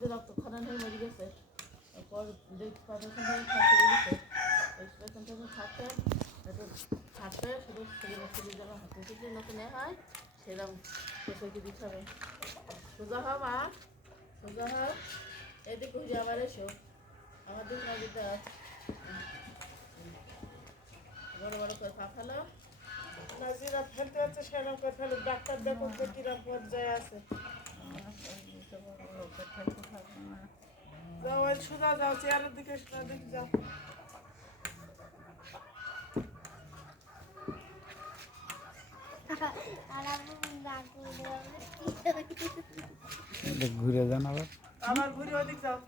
রক্তক্ষরণ হয়ে মরে গেছে। এরপর অপারেশন হয়ে থাকতে গেছে, অপারেশন থেকে থাকতে একটু থাকতে শুধু শরীর যেন হাতে থেকে মতো নেওয়া হয় সেরকম প্রসেসে দিতে হবে। সোজা হও মা, সোজা হও, এদিকে ঘুরে আবার এসো, আমার দিক নদীতে বড় বড় করে পা ফেলো। নাজিরা ফেলতে হচ্ছে সেরকম করে ফেলো, ডাক্তার দেখো যে কিরম পর্যায়ে আছে। যাও ওই সোজা যাও, চেয়ারের দিকে সোজা দিকে যাও। ঘুরে যান আবার ঘুরে ওদিক যাও।